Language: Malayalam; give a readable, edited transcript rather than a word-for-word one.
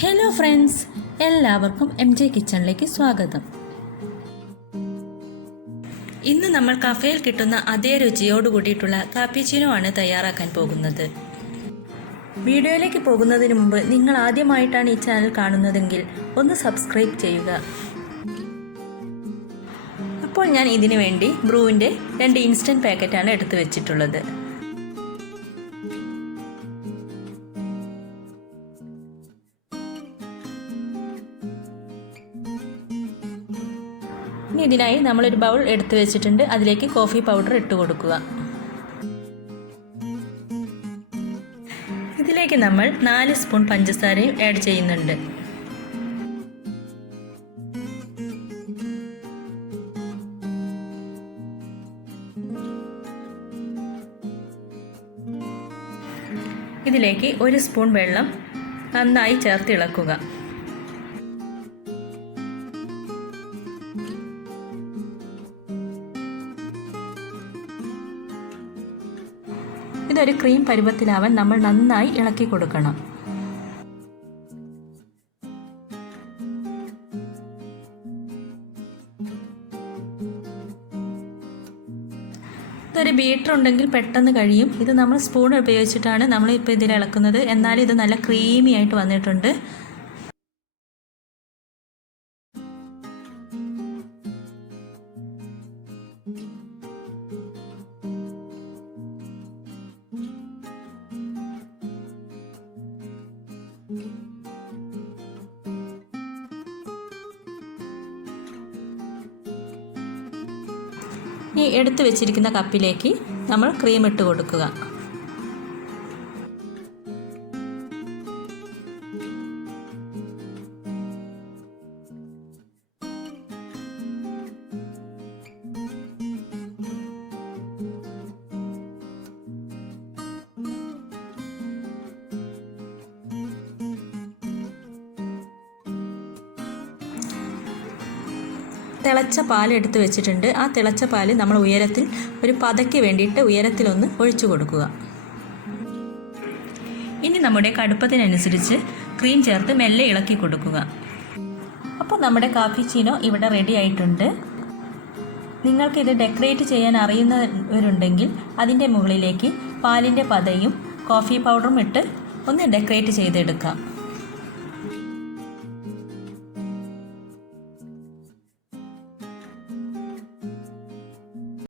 ഹലോ ഫ്രണ്ട്സ്, എല്ലാവർക്കും MJ കിച്ചണിലേക്ക് സ്വാഗതം. ഇന്ന് നമ്മൾ കഫേയിൽ കിട്ടുന്ന അതേ രുചിയോട് കൂടിയിട്ടുള്ള കാപ്പിച്ചിനോ ആണ് തയ്യാറാക്കാൻ പോകുന്നത്. വീഡിയോയിലേക്ക് പോകുന്നതിന് മുമ്പ് നിങ്ങൾ ആദ്യമായിട്ടാണ് ഈ ചാനൽ കാണുന്നതെങ്കിൽ ഒന്ന് സബ്സ്ക്രൈബ് ചെയ്യുക. അപ്പോൾ ഞാൻ ഇതിനു വേണ്ടി ബ്രൂവിൻ്റെ 2 ഇൻസ്റ്റൻറ്റ് പാക്കറ്റാണ് എടുത്തു വെച്ചിട്ടുള്ളത്. ഇനി ഇതിനായി നമ്മളൊരു ബൗൾ എടുത്തു വെച്ചിട്ടുണ്ട്. അതിലേക്ക് കോഫി പൗഡർ ഇട്ട് കൊടുക്കുക. ഇതിലേക്ക് നമ്മൾ 4 സ്പൂൺ പഞ്ചസാരയും ആഡ് ചെയ്യുന്നുണ്ട്. ഇതിലേക്ക് 1 സ്പൂൺ വെള്ളം നന്നായി ചേർത്ത് ഇളക്കുക. ഇതൊരു ക്രീം പരുവത്തിലാവാൻ നമ്മൾ നന്നായി ഇളക്കി കൊടുക്കണം. ഇതൊരു ബീറ്റർ ഉണ്ടെങ്കിൽ പെട്ടെന്ന് കഴിയും. ഇത് നമ്മൾ സ്പൂൺ ഉപയോഗിച്ചിട്ടാണ് നമ്മളിപ്പോൾ ഇതിൽ ഇളക്കുന്നത്. എന്നാലും ഇത് നല്ല ക്രീമി ആയിട്ട് വന്നിട്ടുണ്ട്. ഈ എടുത്തു വെച്ചിരിക്കുന്ന കപ്പിലേക്ക് നമ്മൾ ക്രീം ഇട്ട് കൊടുക്കുക. തിളച്ച പാൽ എടുത്ത് വെച്ചിട്ടുണ്ട്. ആ തിളച്ച പാൽ നമ്മൾ ഉയരത്തിൽ ഒരു പതയ്ക്ക് വേണ്ടിയിട്ട് ഉയരത്തിലൊന്ന് ഒഴിച്ചു കൊടുക്കുക. ഇനി നമ്മുടെ കടുപ്പത്തിനനുസരിച്ച് ക്രീം ചേർത്ത് മെല്ലെ ഇളക്കി കൊടുക്കുക. അപ്പോൾ നമ്മുടെ കാപ്പിച്ചിനോ ഇവിടെ റെഡി ആയിട്ടുണ്ട്. നിങ്ങൾക്കിത് ഡെക്കറേറ്റ് ചെയ്യാൻ അറിയുന്നവരുണ്ടെങ്കിൽ അതിൻ്റെ മുകളിലേക്ക് പാലിൻ്റെ പതയും കോഫി പൗഡറും ഇട്ട് ഒന്ന് ഡെക്കറേറ്റ് ചെയ്തെടുക്കാം.